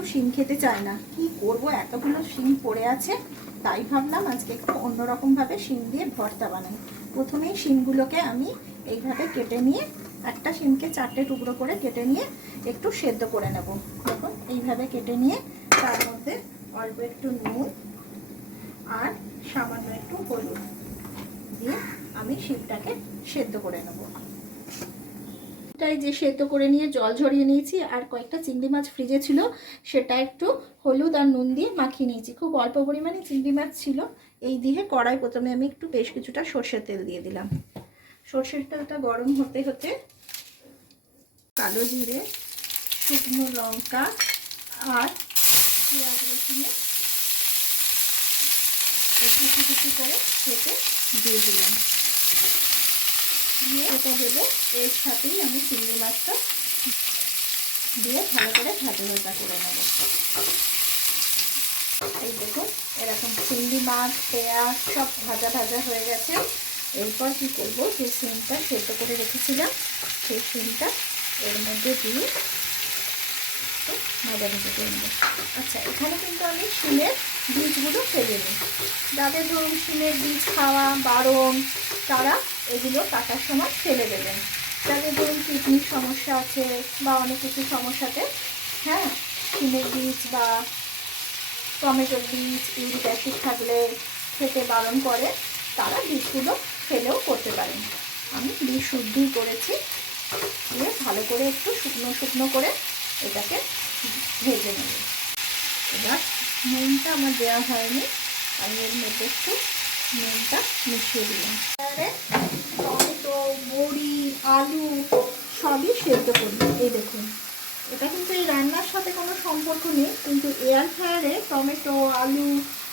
কেউ শিম খেতে চায় না। কি করব? এতগুলো শিম পড়ে আছে। তাই ভাবলাম আজকে একটু অন্যরকমভাবে শিম দিয়ে ভর্তা বানাই। প্রথমেই শিমগুলোকে আমি এইভাবে কেটে নিয়ে, একটা শিমকে চারটে টুকরো করে কেটে নিয়ে একটু সেদ্ধ করে নেব। দেখুন, এইভাবে কেটে নিয়ে তার মধ্যে অল্প একটু নুন আর সামান্য একটু হলুদ দিয়ে আমি শিমটাকে সেদ্ধ করে নেব। তাই যে সেদ্ধ করে নিয়ে জল ঝরিয়ে নিয়েছি, আর কয়েকটা চিংড়ি মাছ ফ্রিজে ছিল, সেটা একটু হলুদ আর নুন দিয়ে মাখিয়ে নিয়েছি। খুব অল্প পরিমাণে চিংড়ি মাছ ছিল, এই দিয়ে কড়াই প্রথমে আমি একটু বেশ কিছুটা সর্ষের তেল দিয়ে দিলাম। সর্ষের তেলটা গরম হতে হতে কালো জিরে, শুকনো লঙ্কা আর পেঁয়াজ রসুনের একটু কুচি করে কেটে দিয়ে দিলাম। দিয়ে এটা দেবো এর সাথেই আমি চিংড়ি মাছটা দিয়ে ভালো করে ভাজা ভাজা করে নেব। এই দেখুন, এরকম চিংড়ি মাছ, পেঁয়াজ সব ভাজা ভাজা হয়ে গেছে। এরপর কী করব, যে সিমটা সেদ্ধ করে রেখেছিলাম, সেই সিমটা এর মধ্যে দিয়ে ভাজা ভাজা করে নেব। আচ্ছা এখানে কিন্তু আমি শিমের বীজগুলো ফেলে নিই যাদের ধরুন শিমের বীজ খাওয়া, বারণ তারা এগুলো কাটার সময় ফেলে দেবেন। যাদের ধরুন কিডনির সমস্যা আছে বা অনেক কিছু সমস্যাতে হ্যাঁ শিমের বীজ বা টমেটোর বীজ, ইউরিক অ্যাসিড থাকলে খেতে বারণ করে, তারা বীজগুলো ফেলেও করতে পারেন। আমি বীজ শুদ্ধই করেছি, দিয়ে ভালো করে একটু শুকনো শুকনো করে এটাকে ভেজে নেব। এবার নুনটা আমার দেওয়া হয়নি, আমি এর মধ্যে একটু নুনটা মিশিয়ে দিলাম। টমেটো, বড়ি, আলু সবই সেদ্ধ করি এই দেখুন, এটা কিন্তু এই রান্নার সাথে কোনো সম্পর্ক নেই, কিন্তু এয়ার ফ্রায়ারে টমেটো, আলু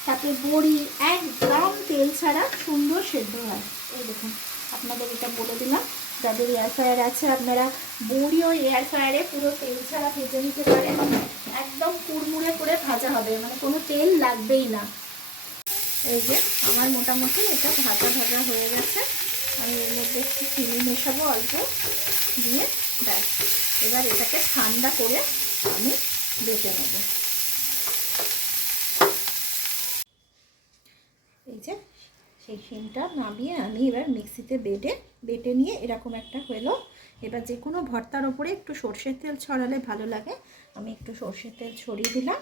তাতে বড়ি, একদম তেল ছাড়া সুন্দর সেদ্ধ হয়। এই দেখুন, আপনাদের এটা বলে দিলাম। যাদের এয়ার ফ্রায়ার আছে, আপনারা বড়ি বড়িও এয়ার ফ্রায়ারে পুরো তেল ছাড়া ভেজে নিতে পারেন। একদম কুড়মুড়ে করে ভাজা হবে মানে কোনো তেল লাগবেই না। এই যে আমার মোটামুটি এটা ভাজা ভাজা হয়ে গেছে। আমি এর মধ্যে একটু চিনি মেশাবো অল্প দিয়ে ব্যাস। এবার এটাকে ঠান্ডা করে আমি বেটে নেব। এই যে সেই শিমটা নামিয়ে আমি এবার মিক্সিতে বেটে বেটে নিয়ে এরকম একটা হলো। এবার যে কোনো ভর্তার ওপরে একটু সর্ষের তেল ছড়ালে ভালো লাগে। আমি একটু সর্ষের তেল ছড়িয়ে দিলাম।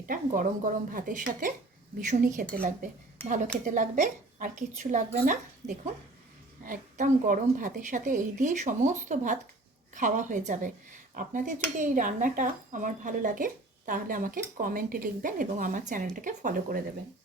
এটা গরম গরম ভাতের সাথে ভীষণই খেতে লাগবে। ভালো খেতে লাগবে, আর কিচ্ছু লাগবে না। দেখুন, একদম গরম ভাতের সাথে এই দিয়েই সমস্ত ভাত খাওয়া হয়ে যাবে। আপনাদের যদি এই রান্নাটা আমার ভালো লাগে, তাহলে আমাকে কমেন্টে লিখবেন এবং আমার চ্যানেলটাকে ফলো করে দেবেন।